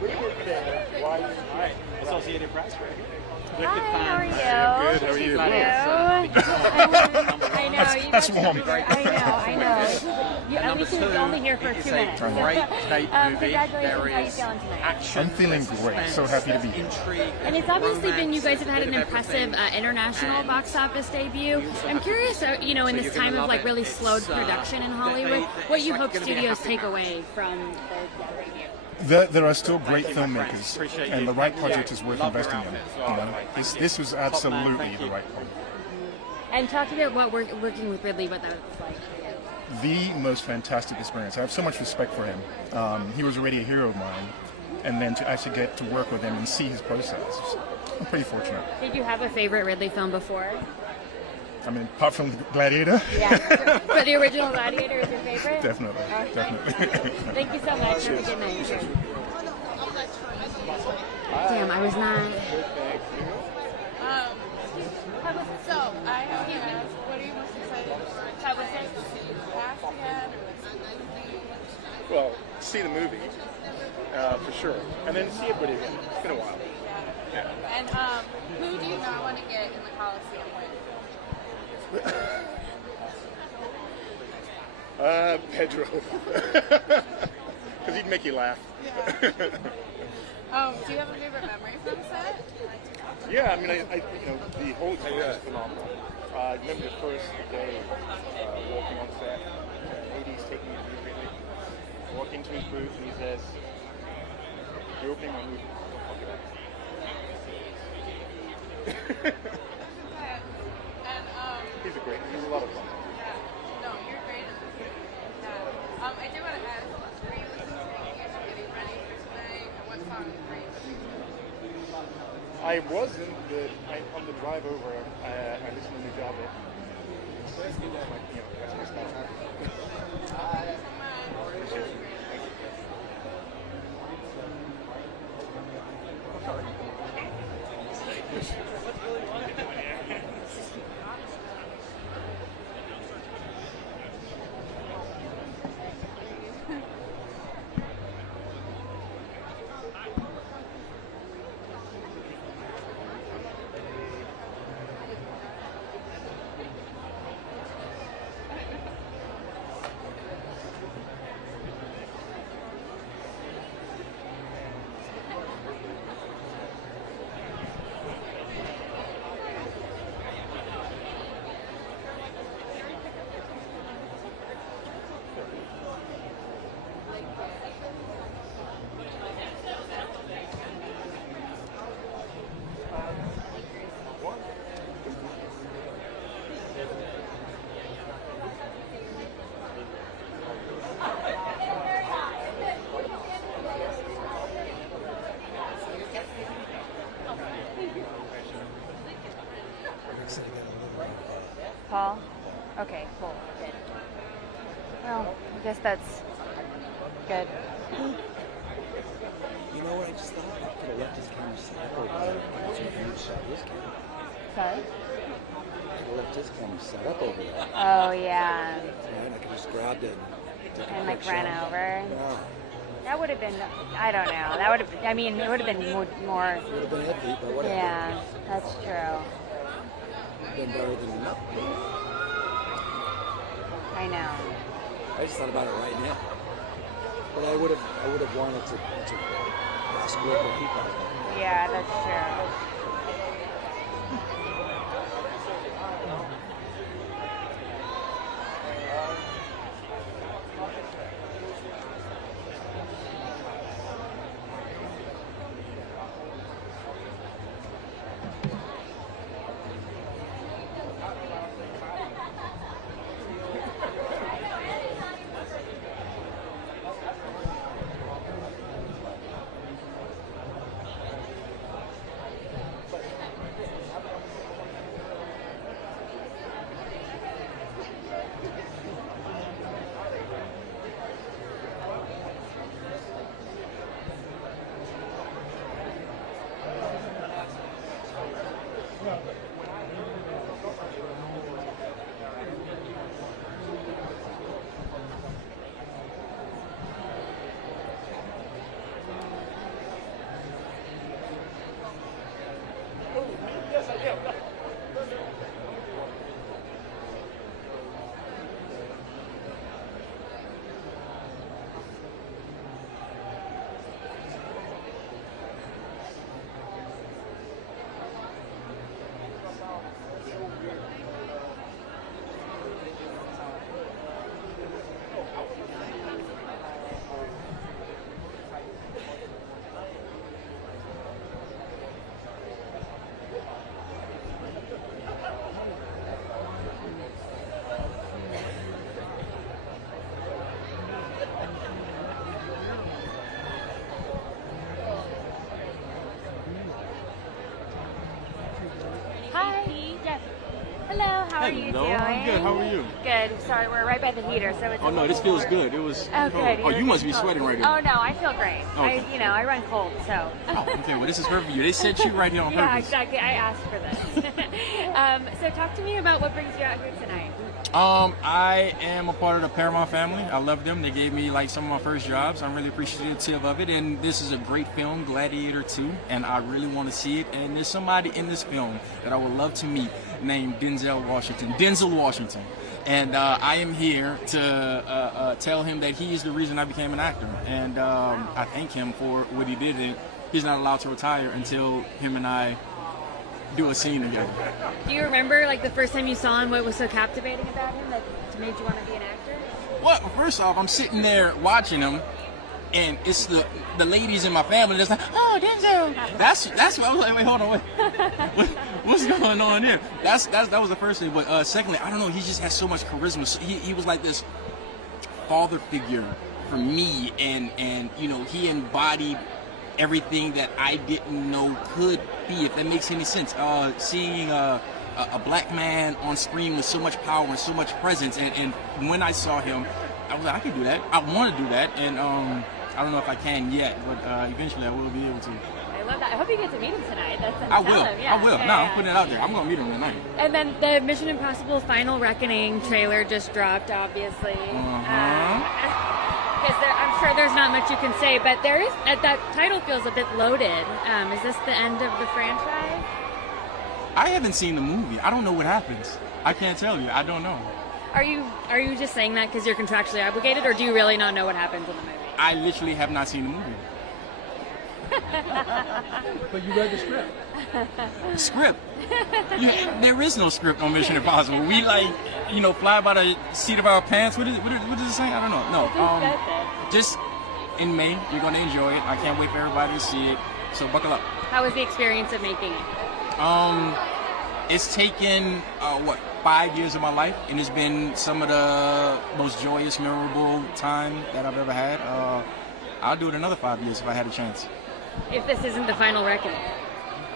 Hi, Associated Press right here. Hi, how are you? Good, how are you? I know, you That's guys warm. I know. At least you're only here for 2 minutes. Great date movie. Congratulations, There how are you is feeling tonight? action. I'm feeling great. So happy to be here. Intrigue, And it's obviously been, you guys have had an romance, impressive international box office debut. I'm curious, in this time of like really slowed production in Hollywood, what you hope studios take away from the debut? There are still great filmmakers, and the right project is worth investing in. This was absolutely the right project. And talk about what working with Ridley, what that was like for you. The most fantastic experience. I have so much respect for him. He was already a hero of mine, and then to actually get to work with him and see his process, I'm pretty fortunate. Did you have a favorite Ridley film before? I mean, apart from Gladiator. Yeah, but the original Gladiator is your favorite? Definitely, definitely. Thank you so much. Have a good night. Damn, I was not. So, I have to ask, what are you most excited for? How was it? Cast again, or Well, see the movie, for sure. And then see everybody again. It's been a while. yeah. And who do you not want to get in the Coliseum with? Pedro. Because he'd make you laugh. Yeah. Do you have a favorite memory from set? Yeah, I mean, the whole experience is phenomenal. I remember the first day walking on set. AD's taking me to the movie. Walk into his booth and he says, "You're opening my movie. Don't fuck it up." And He's a lot of fun. yeah. No, you're great at this. Yeah. I do want to ask, were you listening to the music getting ready for tonight? And what song were you listening to? I wasn't, but on the drive over, I listened to New Java. That's my stuff. Paul? Okay, cool. Good. Well, I guess that's good. You know what I just thought? I could have left his camera set up over there. You shot his camera. Sorry? I could have left his camera set up over there. Oh, yeah. And I could have just grabbed it and took a And quick like ran shot. over. Yeah. That would have been, I don't know. That would have, I mean, it would have been more, It would have been iffy, but whatever. yeah, that's true. Been better than nothing. I know. I just thought about it right now. But I would have wanted to ask local people. Yeah, that's true. How are you Hello, doing? I'm good. How are you? Good. Sorry, we're right by the heater, so it's. Oh no, this feels good. It was. Oh, good. Oh, you must be sweating right now. Oh no, I feel great. Okay. I run cold, so. Oh, okay. Well, this is perfect for you. They sent you right here on Yeah, purpose. exactly. I asked for this. So talk to me about what brings you out here tonight. I am a part of the Paramount family. I love them. They gave me like some of my first jobs. I'm really appreciative of it. And this is a great film, Gladiator II, and I really want to see it. And there's somebody in this film that I would love to meet named Denzel Washington. And I am here to tell him that he is the reason I became an actor. And I thank him for what he did. And he's not allowed to retire until him and I do a scene together. Do you remember like the first time you saw him? What was so captivating about him that made you want to be an actor? Well, first off, I'm sitting there watching him, and it's the ladies in my family that's like, oh, Denzel. That's what I was like. Wait, hold on, wait. What's going on here? That was the first thing. But secondly, I don't know. He just has so much charisma. So he was like this father figure for me, and you know, he embodied everything that I didn't know could be, if that makes any sense. Seeing a black man on screen with so much power and so much presence, and when I saw him, I was like, I can do that. I want to do that, and I don't know if I can yet, but eventually I will be able to. I love that. I hope you get to meet him tonight. I will. Yeah. I will. Yeah, No, yeah. I'm putting it out there. I'm going to meet him tonight. And then the Mission Impossible Final Reckoning trailer just dropped, obviously. I'm sure there's not much you can say, but there is that title feels a bit loaded. Is this the end of the franchise? I haven't seen the movie. I don't know what happens. I can't tell you. I don't know. Are you just saying that because you're contractually obligated, or do you really not know what happens in the movie? I literally have not seen the movie. But you read the script. Script? There is no script on Mission Impossible. We fly by the seat of our pants. What does it say? I don't know. No. Just in May, you're gonna enjoy it. I can't wait for everybody to see it. So buckle up. How was the experience of making it? It's taken 5 years of my life, and it's been some of the most joyous, memorable time that I've ever had. I'll do it another 5 years if I had a chance. If this isn't the final reckoning.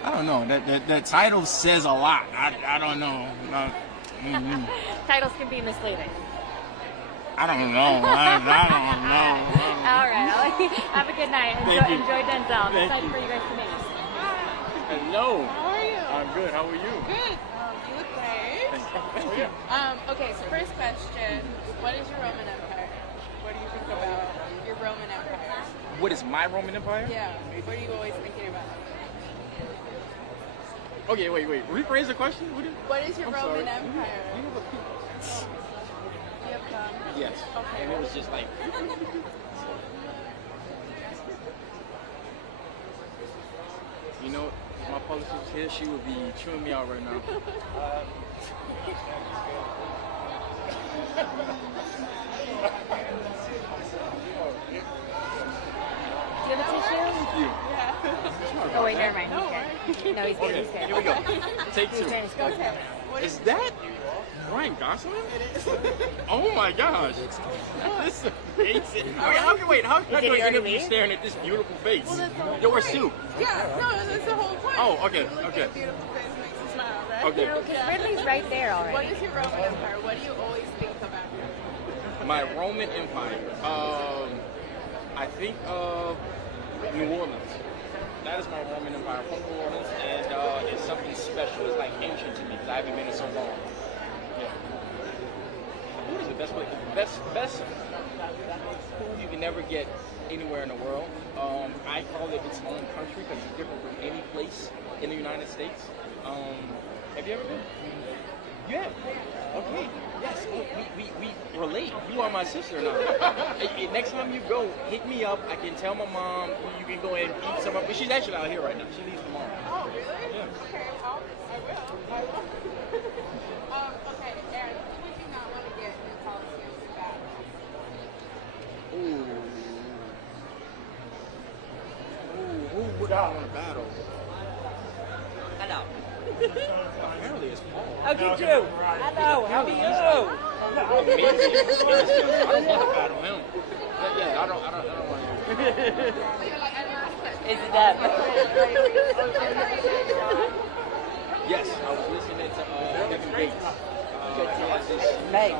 I don't know. That title says a lot. I don't know. Titles can be misleading. I don't know. I don't know. All right. Have a good night. Enjoy Denzel. I'm excited for you guys to meet. Hello. How are you? I'm good. How are you? Good. You look great. Okay, so first question. What is your Roman Empire? What do you think about your Roman Empire? What is my Roman Empire? Yeah. What are you always thinking about? Okay, wait. Rephrase the question. What is your I'm Roman sorry. Empire? Do you have a peep? Do you have gum? Yes. Okay. And it was just like. You know, if my publicist was here, she would be chewing me out right now. Do you have a tissue? Thank you. Oh wait, never mind. He's good. No, he's good. Okay, He's good. here we go. Take two. He's good. Okay. Is that Ryan Gosling? It is. Oh my gosh. This is amazing. Wait, how can I do an interview staring at this beautiful face? Well, that's the whole Yours point. too. Yeah, no, that's the whole point. Oh, okay, Look okay. at beautiful face makes you smile, right? Okay. Because Ridley's right there already. What is your Roman Empire? What do you always think about? My Roman Empire. I think of New Orleans. That is my Roman Empire from New Orleans, and it's something special. It's like ancient to me because I haven't been in so long. Yeah. What is the best way? The best food you can never get anywhere in the world. I call it its own country because it's different from any place in the United States. Have you ever been? You have? Okay. Yes. We relate. You are my sister now. Next time you go, hit me up. I can tell my mom. You can go and eat some of. But she's actually out here right now. She leaves tomorrow. Oh, really? Yeah. Okay, I will. Okay, Aaron, who would you not want to get in the Coliseum to battle? Who would I want to battle? Hello. Apparently it's Paul. Okay, Joe. Hello. How are you? Amazing. I don't want to battle him. Yeah, I don't want to. Is it that? Yes, I was listening to Kevin Gates. Mate.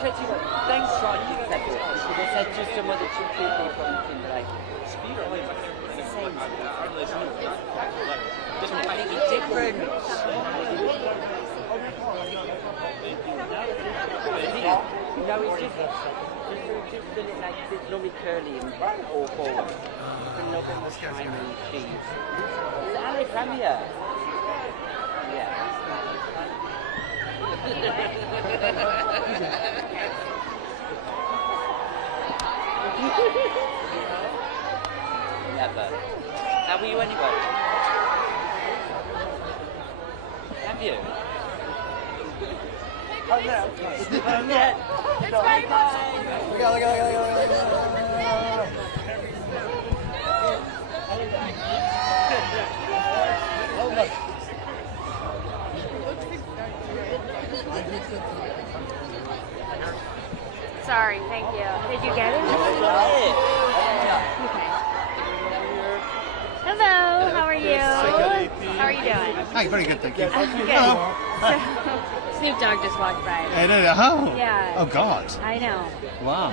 Thanks for you said it. They said just some other two people from like the same. Just completely different. No, it's just that it like it's normally curly and all forward. A little bit more time and cheese. It's Ali Premier. Yeah. Never. How were you anyway? Have you? Oh no. Yeah. It's very much. Go. Sorry, thank you. Did you get it? Okay. Hello, how are you? How are you doing? Hi, very good, thank you. Good. Hello. So, Snoop Dogg just walked by. Oh. Yeah. Oh, God. I know. Wow.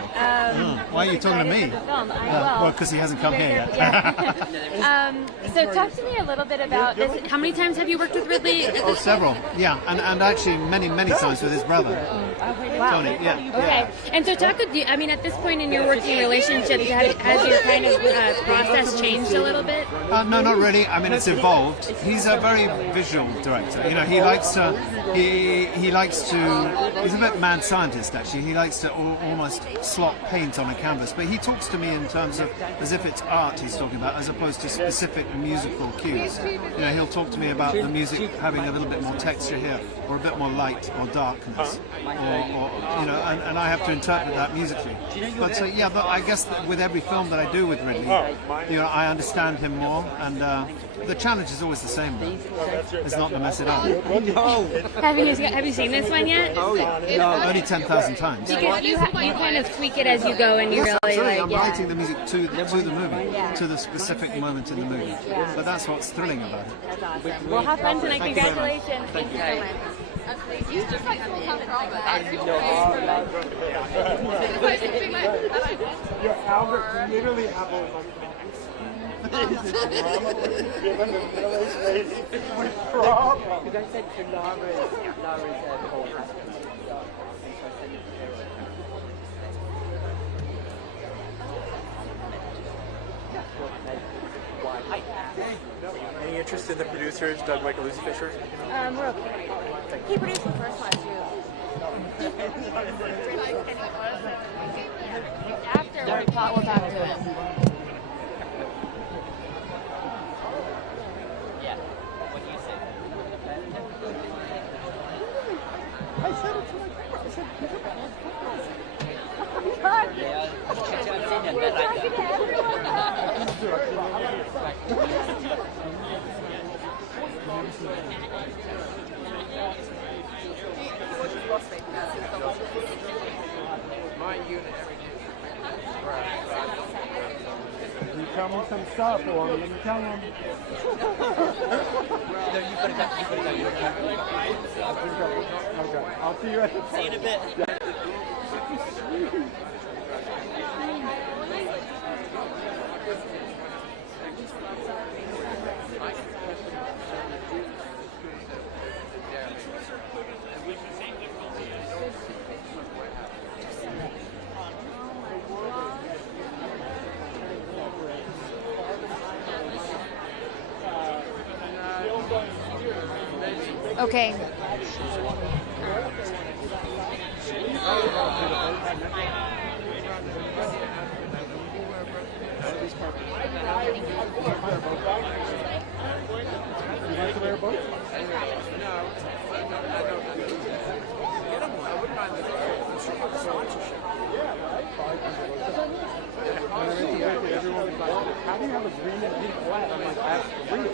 Why are you talking to me? Well, because he hasn't come here yet. Yeah. So talk to me a little bit about this. How many times have you worked with Ridley? Oh, several. Yeah, and actually many times with his brother. Wow. Tony, yeah. Okay. And so talk with you, I mean, at this point in your working relationship, has your kind of process changed a little bit? No, not really. I mean, it's evolved. He's a very visual director. You know, he likes to, he's a bit mad scientist, actually. He likes to almost slot paint on a canvas. But he talks to me in terms of as if it's art he's talking about, as opposed to specific musical cues. You know, he'll talk to me about the music having a little bit more texture here, or a bit more light or darkness, or you know, and I have to interpret that musically. But so yeah, but I guess that with every film that I do with Ridley, you know, I understand him more, and the challenge is always the same, though. It's not to mess it up. No. Have you seen this one yet? Oh yeah, no, only 10,000 times. Because you kind of tweak it as you go, and you really absolutely. like. I'm writing the music to the movie, to the specific moment in the movie. Yeah. But that's what's thrilling about it. That's awesome. Well, have fun tonight. Congratulations. Thank you so much. He's just like full-time drama. Your Albert literally have all Because I said to Lara's Paul Any interest in the producers, Doug, Michael, Lucy Fisher? We're okay. He produced the first one too. After we'll talk to him. Yeah. What do you say? I said it to my I said, Yeah. I've seen it, but you tell me some stuff, or let me tell him. No, you've got to go. Okay, I'll see you at the See you in a bit. Okay. How do you have a green and pink flat? I'm like, that's real.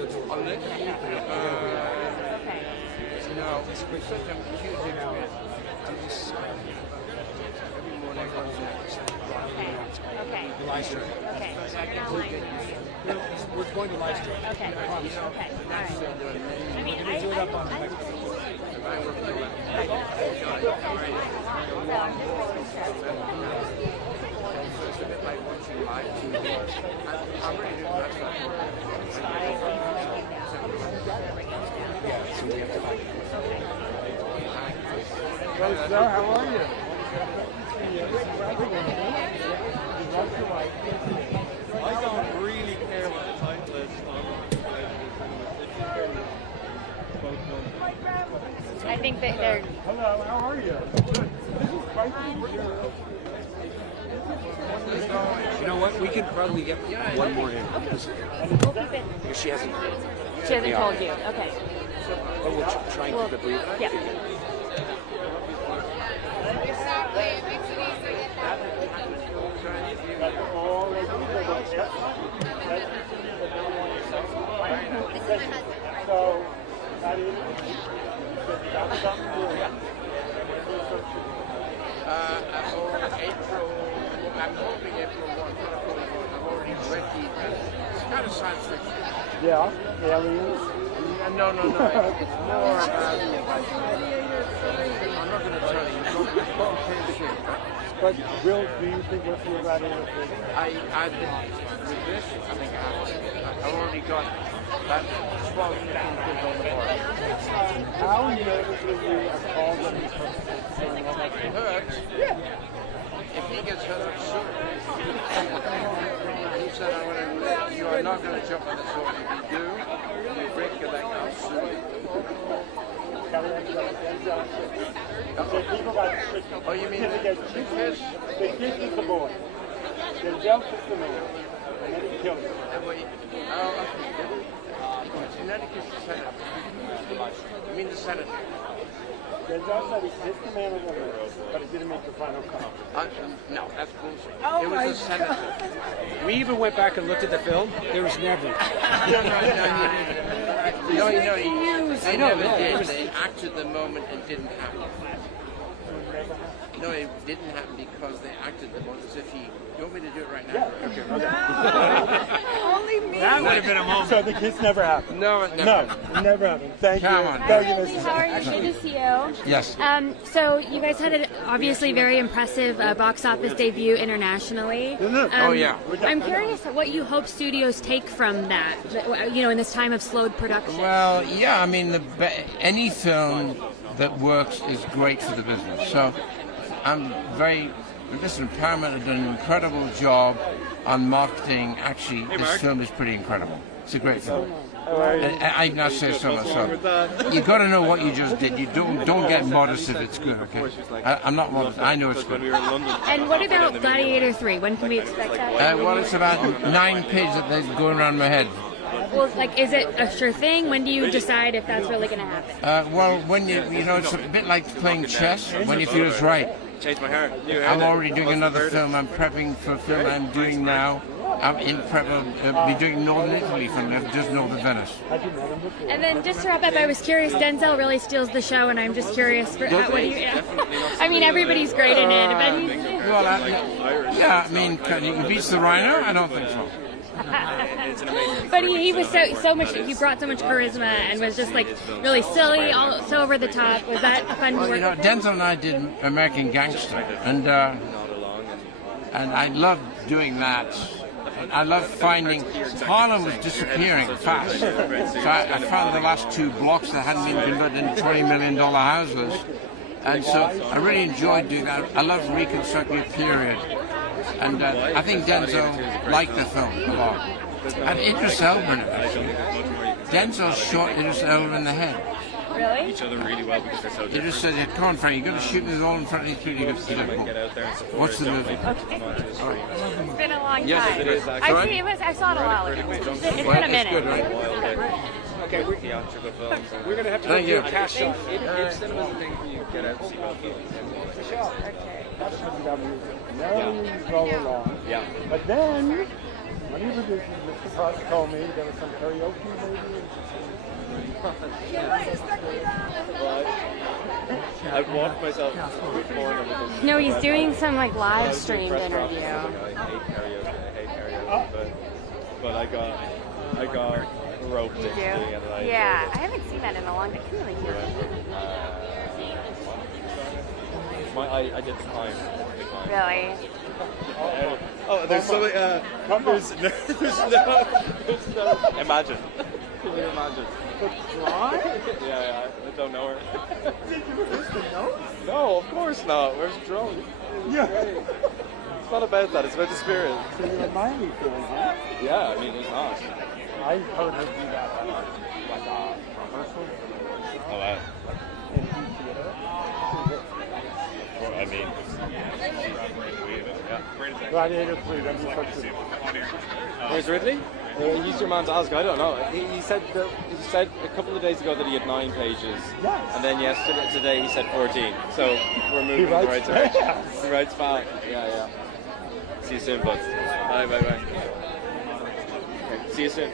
On this? No, it's such a huge experience. Every morning I go to Okay. The live stream. Okay. We're going to live stream. Okay. Okay. All right. I mean, Do it up on the It's a bit like watching live TV. I really do love Hello, sir. How are you? I don't really care what the title is. I think that they're. Hello, how are you? You know what? We could probably get one more in. We'll keep it. She hasn't. She hasn't told you. Okay. But we'll try and keep it brief. Yeah. Exactly. It makes it easy. So, that is April. I'm hoping April 1. I've already read it's kind of science fiction. yeah, aliens. No. It's more about. I'm not going to tell you. It's called Shit. But Will, do you think we'll see about it? With this, I think I've already got about 12 kids on the board. How nervous will you call them? Hurt? If he gets hurt, sure. He said, you are not going to jump on the sword. If you do, you break your leg, I'll sue you. Oh, you mean the kiss? The kiss is the boy. Denzel is the man. And then he kills him. Connecticut's the senator. You mean the senator? Denzel said he kissed the man on the lips, but it didn't make the final cut. No, that's bullshit. Oh it was the senator. We even went back and looked at the film. There was never. No, they never did. They acted the moment and didn't happen. No, it didn't happen because they acted the moment as if he. You want me to do it right now? Yeah. Okay. Only me. That would have been a moment. So the kiss never happened? No, it never happened. No, never happened. Thank Come you. on. Thank you, Ridley, Mr. how are you? Good to see you. Yes. So you guys had an obviously very impressive box office debut internationally. Oh, yeah. I'm curious what you hope studios take from that, in this time of slowed production. Well, yeah, I mean, any film that works is great for the business. So listen, Paramount have done an incredible job on marketing. Actually, this film is pretty incredible. It's a great film. I now say so myself. You got to know what you just did. You don't get modest if it's good. Okay, I'm not modest. I know it's good. And what about Gladiator 3? When can we expect that? Well, it's about 9 pages that's going around my head. Well, is it a sure thing? When do you decide if that's really going to happen? Well, when it's a bit like playing chess. When you feel it's right. Changed my hair. I'm already doing another film. I'm prepping for a film I'm doing now. I'm in prep. I'll be doing Northern Italy film, just north of Venice. And then just to wrap up, I was curious. Denzel really steals the show, and I'm just curious. What do you? I mean, everybody's great in it, but he's. Well, yeah. I mean, he beats the Rhino. I don't think so. But he was so much. He brought so much charisma and was just like really silly, so over the top. Was that fun to work with? Denzel and I did American Gangster, and I loved doing that. I loved finding Harlem was disappearing fast. So I found the last 2 blocks that hadn't been converted into $20 million houses, and so I really enjoyed doing that. I loved reconstructing a period. And I think Denzel liked the film a lot. And Idris Elba in it, actually. Denzel shot Idris Elba in the head. Really? Each other really well because they're so He just said, come on, Frank, you've got to shoot this all in front of these people. You get out there and support. Watch the movie. It's been a long time. Yes, it is. I saw it a while ago. It's been a minute. Good, right? Okay, we're going to have to Thank do you. a cash shot. Cinema's a thing for you. Get out and see both movies. Roll along. Yeah. But then When you produced Mr. Cross told me there was some karaoke maybe. I've walked myself before. No, he's doing some like live streamed interview. I hate karaoke, but I got roped into doing it. Yeah, I haven't seen that in a long time. I can really hear it. I did the climb. Really? Oh, there's something. There's no. Imagine. Can you imagine? Yeah, I don't know her. Did you lose the notes? No, of course not. Where's drunk? Yeah. It's not about that. It's about the spirit. So you're a Miami fan, huh? Yeah, I mean, it's not. I heard her do that at like rehearsal. Oh wow. In the theater. Well, I mean, yeah. Gladiator II, that's such a... Where's Ridley? He's your man to ask. I don't know. He said a couple of days ago that he had 9 pages. Yes. And then today he said 14. So we're moving in the right direction. He writes fast. Yeah. See you soon, bud. Bye. Okay, see you soon.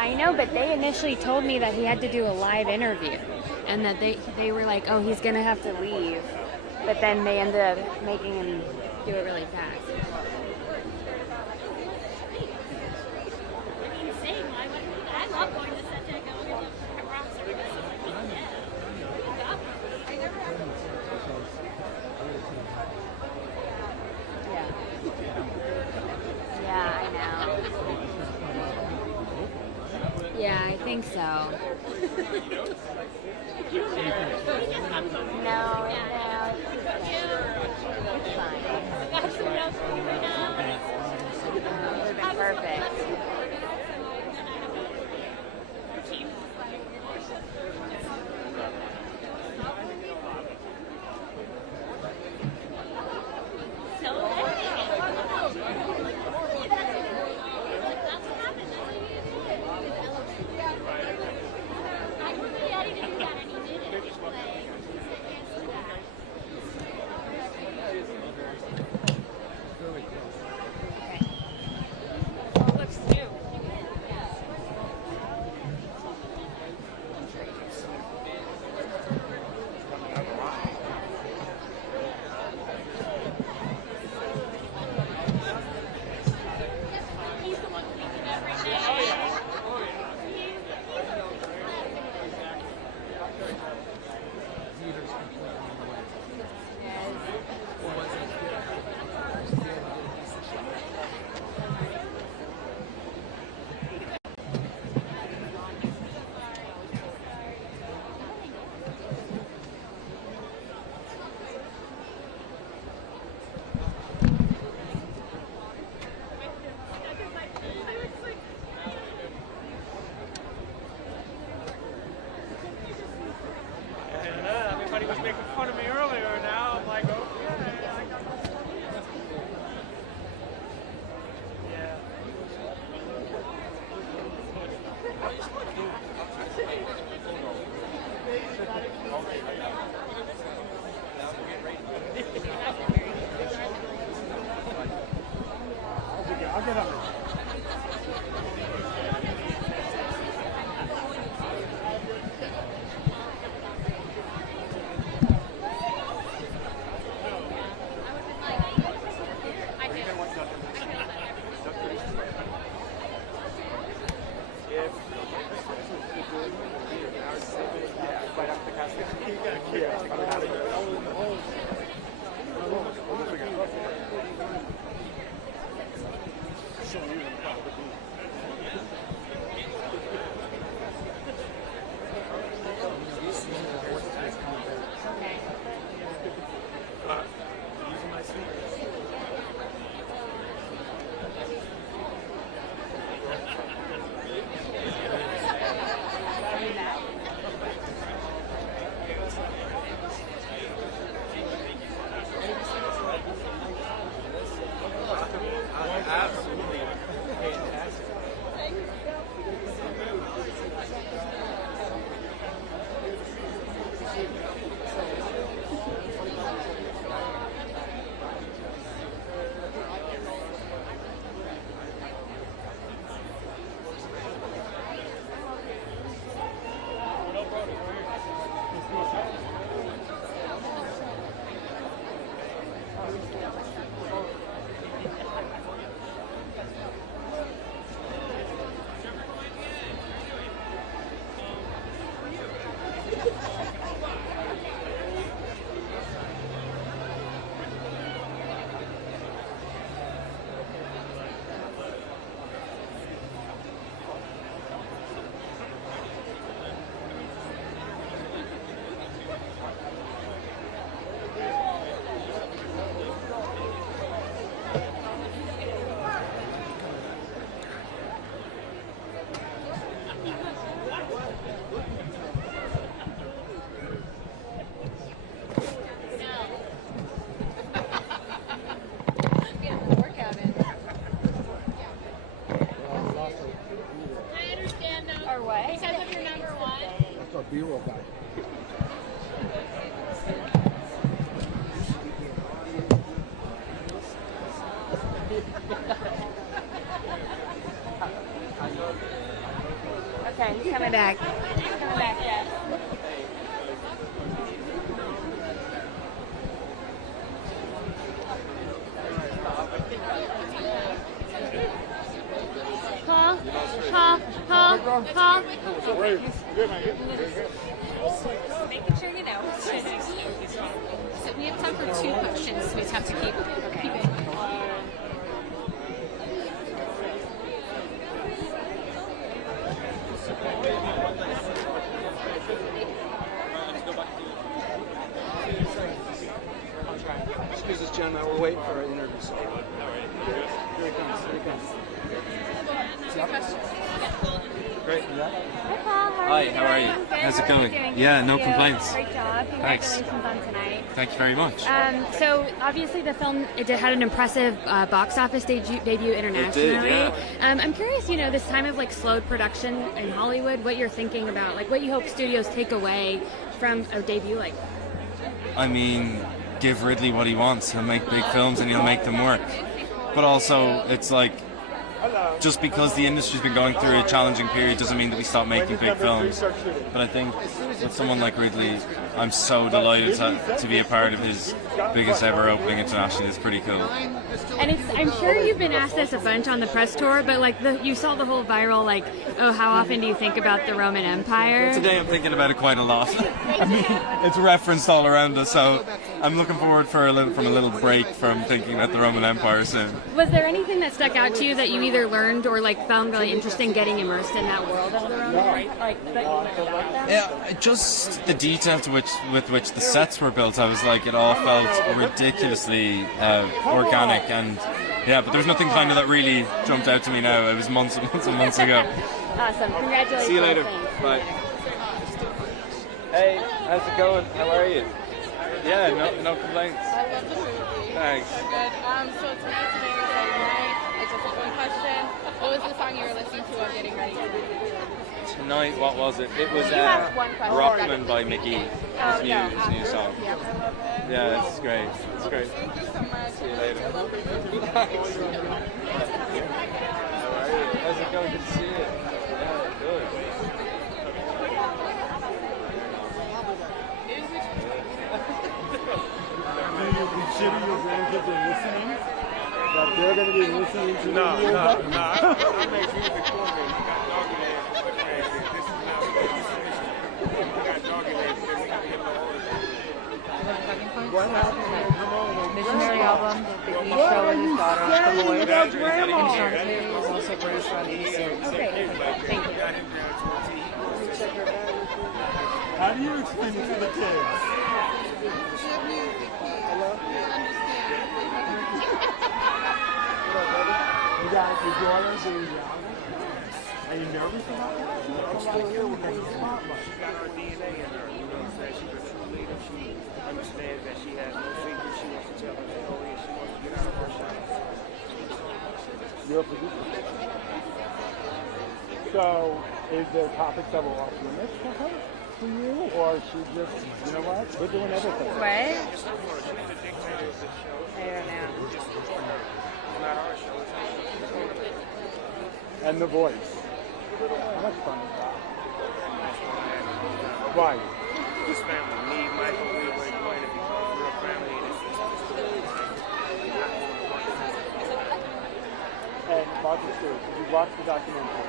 I know, but they initially told me that he had to do a live interview, and that they were like, oh, he's gonna have to leave, but then they ended up making him do it really fast. I love going to set and going to Yeah, I know. Yeah, I think so. No, it's fine. Perfect. Everybody was making fun of me earlier. Now I'm like, okay, I got I'll get up. Absolutely fantastic. B-roll guy. Okay, he's coming back. He's coming back, yeah. Paul? Making sure you know. So we have time for 2 questions, so we just have to keep it. Excuse us, gentlemen, we're waiting for our interview. So. Here he comes, here he comes. Great. Hi, Paul. Hi, how are you? How's it going? Yeah, no complaints. Great job. Thanks. Congratulations on tonight. Thank you very much. So obviously the film had an impressive box office debut internationally. It did, yeah. I'm curious, this time of like slowed production in Hollywood, what you're thinking about, like what you hope studios take away from a debut like that. I mean, give Ridley what he wants. He'll make big films and he'll make them work. But also, it's like, just because the industry's been going through a challenging period doesn't mean that we stop making big films. But I think with someone like Ridley, I'm so delighted to be a part of his biggest ever opening internationally. It's pretty cool. And I'm sure you've been asked this a bunch on the press tour, but like you saw the whole viral like, oh, how often do you think about the Roman Empire? Today I'm thinking about it quite a lot. I mean, it's referenced all around us, so I'm looking forward from a little break from thinking about the Roman Empire soon. Was there anything that stuck out to you that you either learned or like found really interesting getting immersed in that world of the Roman Empire? Like that you learned about them? Yeah, just the detail with which the sets were built. I was like, it all felt ridiculously organic, and yeah, but there was nothing kind of that really jumped out to me now. It was months and months and months ago. Awesome. Congratulations. See you later. Thanks. Bye. Hey, how's it going? How are you? Yeah, no complaints. I love the movie. Thanks. Good. So tonight's a very exciting night. It's just one question. What was the song you were listening to while getting ready? Tonight, what was it? It was You have one question. Rockman by McGee. His new song. Yeah, it's great. It's great. Thank you so much. See you later. Thanks. How are you? How's it going? Good to see you. Yeah, good. Do you consider your grandkids are listening? That they're going to be listening to No. you? I make music for me. You got doggy legs for grandkids. This is not a competition. You got doggy legs. Missionary album, the E show with his daughter, The Voice, and Shantae is also branched on these series. Okay, thank you. How do you explain it to the kids? You got your daughter doing the album? Are you nervous about it? Somebody here with the spotlight. She's got her DNA in her, you know what I'm saying? She's a true leader. She understands that she has no secrets. She wants to tell her story and she wants to get out of her shell. You're a producer. So, is there topics that were off limits for her, for you? Or she just, you know what? We're doing everything. What? It's for her. She's the dictator of the show. I don't know. It's for her. It's not our show. It's her show. And The Voice. How much fun is that? Why? This family, me, Michael, we were going to become a real family, and it's And Martha Stewart, did you watch the documentary?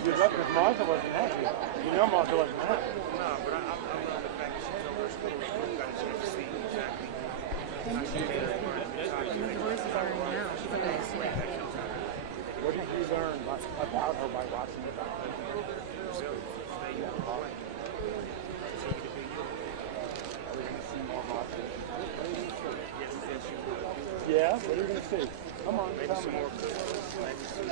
You love because Martha wasn't happy. You know Martha wasn't happy. No, but I love the fact that she told her story. We got a chance to see exactly how she made her part of the What did you learn about her by watching the documentary? Are we going to see more Martha? What are you going to see? Yeah? What are you going to see? Come on, maybe tell some me. more cookies. Maybe some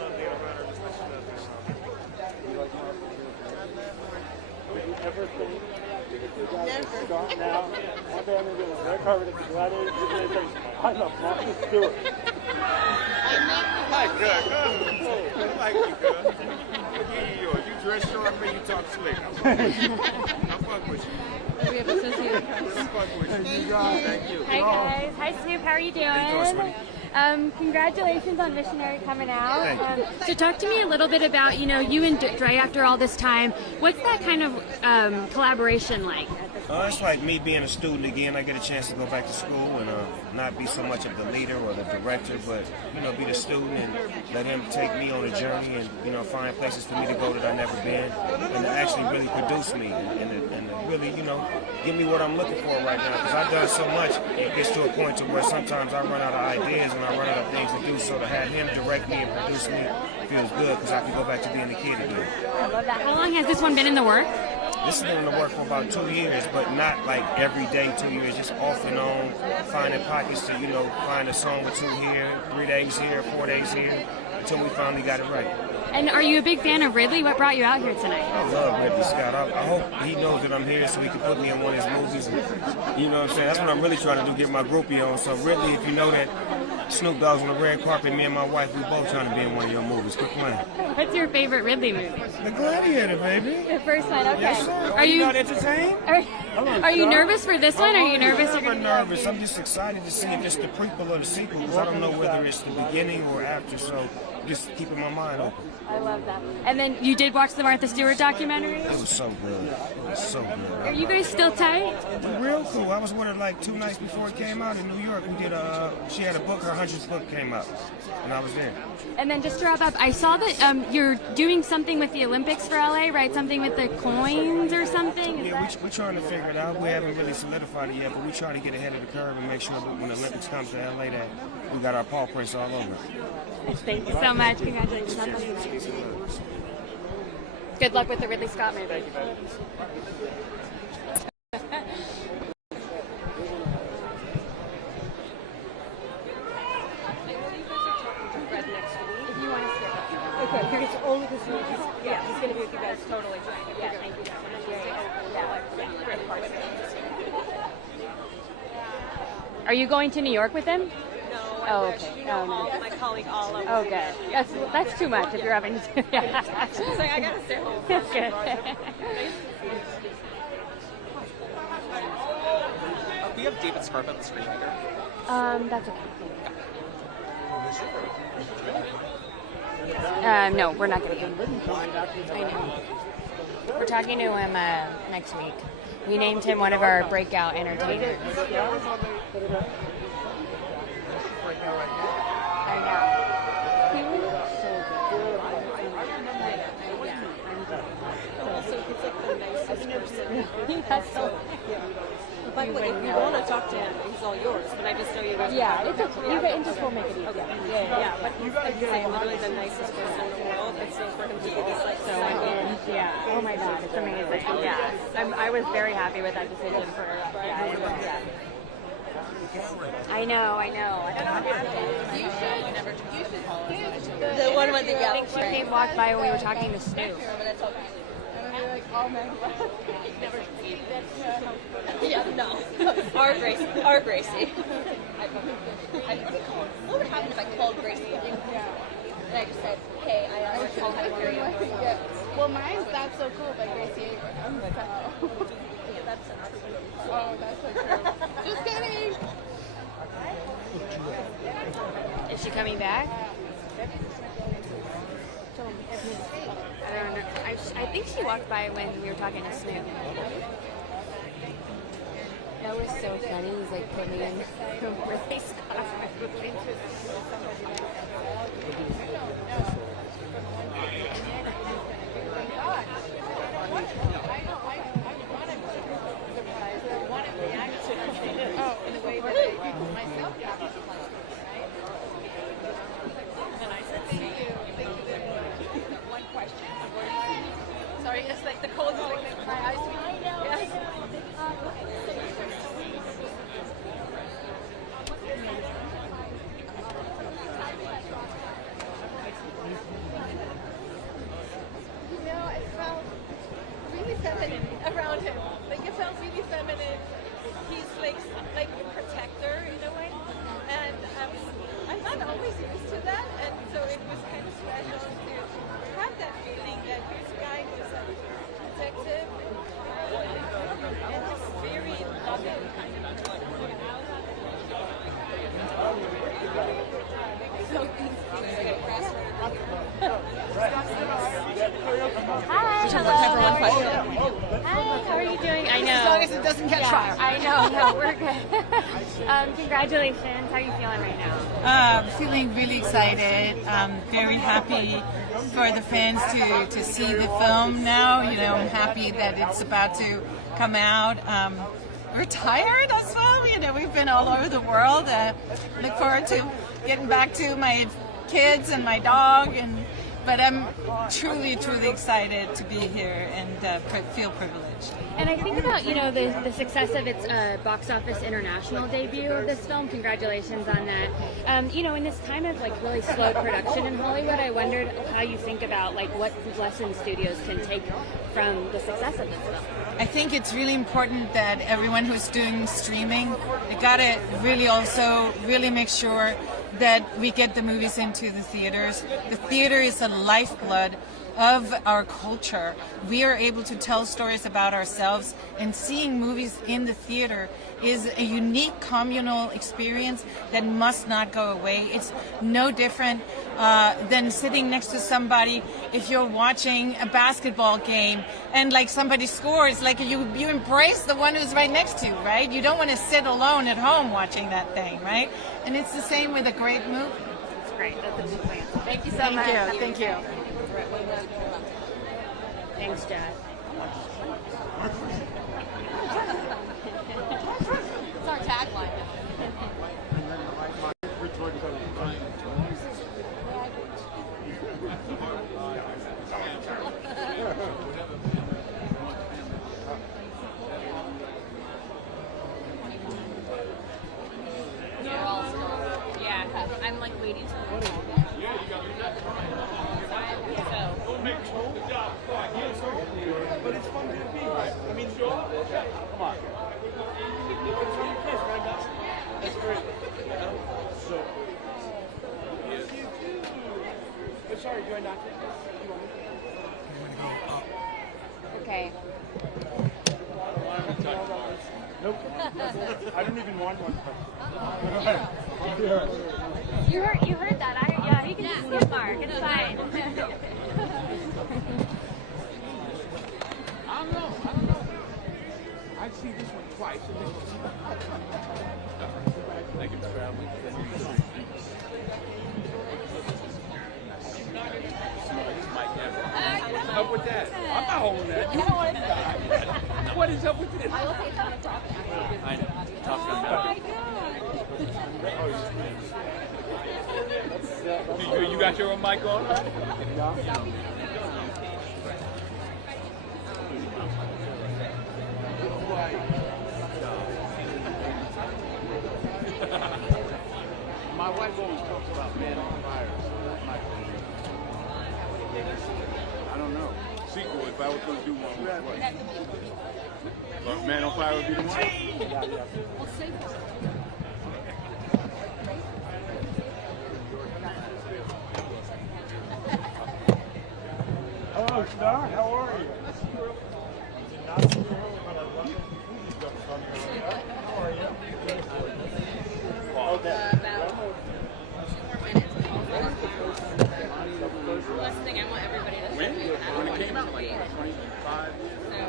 love being around her just like she loves me something. You like Martha? Did you ever think you guys would start now? One day I'm going to do a red carpet at the Gladiator II. I love Martha Stewart. Hi, girl. I like you, girl. Look at you. You dress short, man. You talk slick. I'm fuck with you. We have associated I'm fuck with you. Thank you, guys. Thank you. Hi guys. Hi Snoop. How are you doing? Congratulations on Missionary coming out. So talk to me a little bit about, you and Dre after all this time. What's that kind of collaboration like? It's like me being a student again. I get a chance to go back to school and not be so much of the leader or the director, but be the student and let him take me on a journey and find places for me to go that I've never been, and to actually really produce me and to really give me what I'm looking for right now. Because I've done so much, it gets to a point to where sometimes I run out of ideas and I run out of things to do. So to have him direct me and produce me feels good because I can go back to being a kid again. I love that. How long has this one been in the works? This has been in the work for about 2 years, but not like every day 2 years, just off and on, finding pockets to, find a song or two here, 3 days here, 4 days here, until we finally got it right. And are you a big fan of Ridley? What brought you out here tonight? I love Ridley Scott. I hope he knows that I'm here so he can put me in one of his movies. And, you know what I'm saying? That's what I'm really trying to do, get my groupie on. So Ridley, if you know that Snoop Dogg's on the red carpet, me and my wife, we both trying to be in one of your movies. Quit playing. What's your favorite Ridley movie? The Gladiator, baby. The first one, okay. Yes, sir. Are you not entertained? Are you nervous for this one? Or are you nervous? I'm never nervous. I'm just excited to see if it's the prequel or the sequel because I don't know whether it's the beginning or after. So just keeping my mind open. I love that. And then you did watch the Martha Stewart documentary? It was so good. It was so good. Are you guys still tight? Real cool. I was with her like 2 nights before it came out in New York. We did she had a book, her 100th book came out, and I was there. And then just to wrap up, I saw that you're doing something with the Olympics for LA, right? Something with the coins or something? Yeah, we're trying to figure it out. We haven't really solidified it yet, but we try to get ahead of the curve and make sure that when the Olympics comes to LA that we got our paw prints all over it. Thank you so much. Congratulations on coming. Good luck with the Ridley Scott movie. Thank you, baby. Okay, here's only this week. Yeah, he's going to be with you guys totally fine. Yeah, thank you so much. Are you going to New York with him? No, Oh, I wish. okay. You know, Oh, all nice. my colleague Alla. Oh, good. That's too much if you're having to. Yeah. She's like, I got to stay home. Good. We have David Scarpa, the screenwriter. That's okay. No, we're not going to do it. I know. We're talking to him next week. We named him one of our breakout entertainers. I know. He was so good. Also, he's like the nicest person. That's so. By the way, if you want to talk to him, he's all yours. But I just know you guys. Yeah, it's okay. You can just will make it easy. Okay. Yeah. But he's like literally the nicest person in the world, and so for him to be this like So yeah. Oh my God, it's amazing. Yeah. I was very happy with that decision for. Yeah. I know. I don't know what happened. You should. The one with the I think she came walked by when we were talking to Snoop. Yeah, no. Our Gracie. What would happen if I called Gracie? And I just said, hey, I understand how to carry you. Yeah. Well, mine's not so cool, but Gracie, I'm like, oh. That's Oh, that's so true. Just kidding. Is she coming back? I don't know. I think she walked by when we were talking to Snoop. That was so funny. He's like putting in Ridley Scott. Oh, in the way that I myself got to play, right? And I said, see you. Thank you very much. One question. Sorry, it's like the cold is like my eyes. Yes. You know, I felt really feminine around him. Like it felt really feminine. He's like a protector in a way, and I'm not always used to that, and so it was kind of special to have that feeling that this guy was protective and just very loving. So Hi. Hello. Hi. How are you doing? I know. As long as it doesn't catch fire. I know. No, we're good. Congratulations. How are you feeling right now? Feeling really excited. Very happy for the fans to see the film now. You know, I'm happy that it's about to come out. We're tired as well. You know, we've been all over the world. Look forward to getting back to my kids and my dog, but I'm truly excited to be here and feel privileged. And I think about, the success of its box office international debut of this film. Congratulations on that. In this time of really slow production in Hollywood, I wondered how you think about what lessons studios can take from the success of this film. I think it's really important that everyone who's doing streaming, they gotta really make sure that we get the movies into the theaters. The theater is the lifeblood of our culture. We are able to tell stories about ourselves, and seeing movies in the theater is a unique communal experience that must not go away. It's no different than sitting next to somebody if you're watching a basketball game and somebody scores, you embrace the one who's right next to you, right? You don't want to sit alone at home watching that thing, right? And it's the same with a great movie. It's great. That's a good point. Thank you so Thank much. you. Thank you. Thanks, Jad. It's our tagline. Yeah, I'm waiting to But it's fun to be. I mean, sure. Come on. That's great. So. Sorry, do I not take this? You want me to go up? Okay. Nope. I didn't even want one. You heard that? You can just skip Mark. It's fine. I don't know. I've seen this one twice. I can travel. Up with that. I'm not holding that. You want it? What is up with this? I will say it's on the top. I know. Top Gun Maverick. You got your own mic on? My wife always talks about Man on Fire. I don't know. Sequel, if I was going to do one, what? But Man on Fire would be the one? Yeah. We'll save it. Hello, Star. How are you? How are you? Last thing I want everybody to When? see. When it came out, like 25 years ago?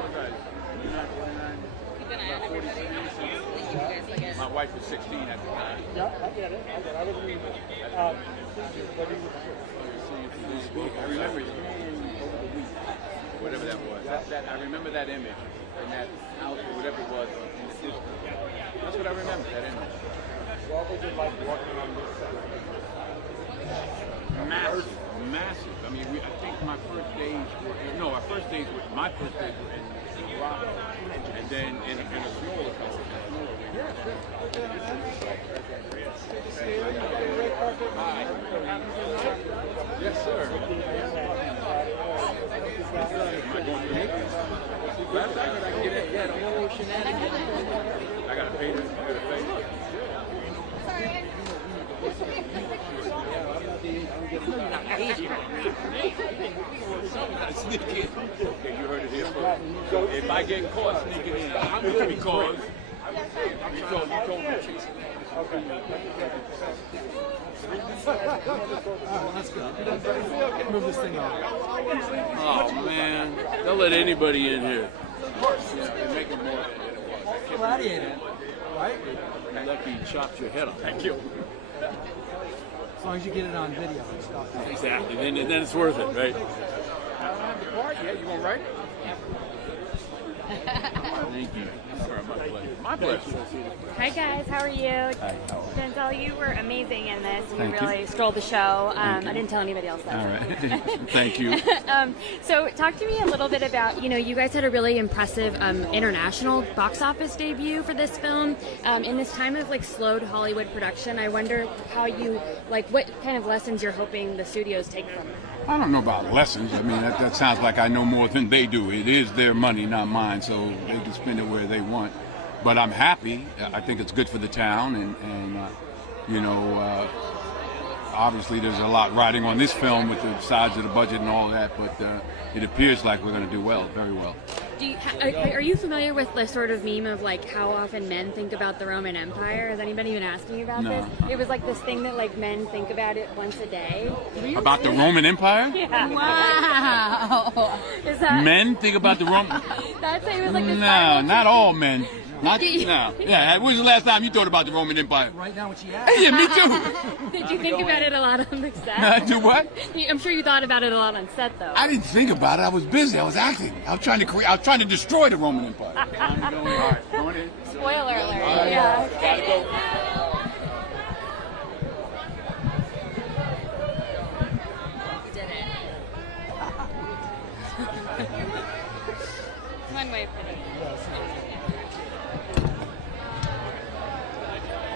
Keep an eye on everybody. Thank you guys again. My wife was 16 at the time. Yeah, I get it. I wasn't even. I remember it over the week, whatever that was. That I remember that image in that house or whatever it was in the distance. That's what I remember, that image. What was it like working on this set? Massive, massive. I mean, I think my first days were, my first days were in Morocco, and then in a smaller country. Hi. Yes, sir. Am I going to make it? I can get it. Yeah, the whole shenanigans. I got to pay this. I got to pay this. Okay, you heard it here first. If I get caught sneaking in, I'm going to be caught. You told me. Let's go. Move this thing on. Oh, man. They'll let anybody in here. Yeah, they make it more than it was. Gladiator, right? You're lucky you chopped your head off. Thank you. As long as you get it on video and stuff. Exactly. Then it's worth it, right? I don't have the card yet. You gonna write it? Thank you. My pleasure. Hi guys, how are you? Hi, how are you? Denzel, you were amazing in this. You Thank you. really stole the show. I didn't tell anybody else that. All right. Thank you. So talk to me a little bit about, you guys had a really impressive international box office debut for this film. In this time of slowed Hollywood production, I wonder how what kind of lessons you're hoping the studios take from it. I don't know about lessons. I mean, that sounds like I know more than they do. It is their money, not mine, so they can spend it where they want. But I'm happy. I think it's good for the town, and obviously there's a lot riding on this film with the size of the budget and all that, but it appears like we're going to do well, very well. Are you familiar with the sort of meme of how often men think about the Roman Empire? Has anybody been asking you about this? It was this thing that men think about it once a day. About the Roman Empire? Yeah. Wow. Is that... Men think about the Roman... That's it was this No, not all men. No. Yeah, when was the last time you thought about the Roman Empire? Right now, what she asked. Yeah, me too. Did you think about it a lot on the set? Do what? I'm sure you thought about it a lot on set, though. I didn't think about it. I was busy. I was acting. I was trying to destroy the Roman Empire. Spoiler alert. Yeah.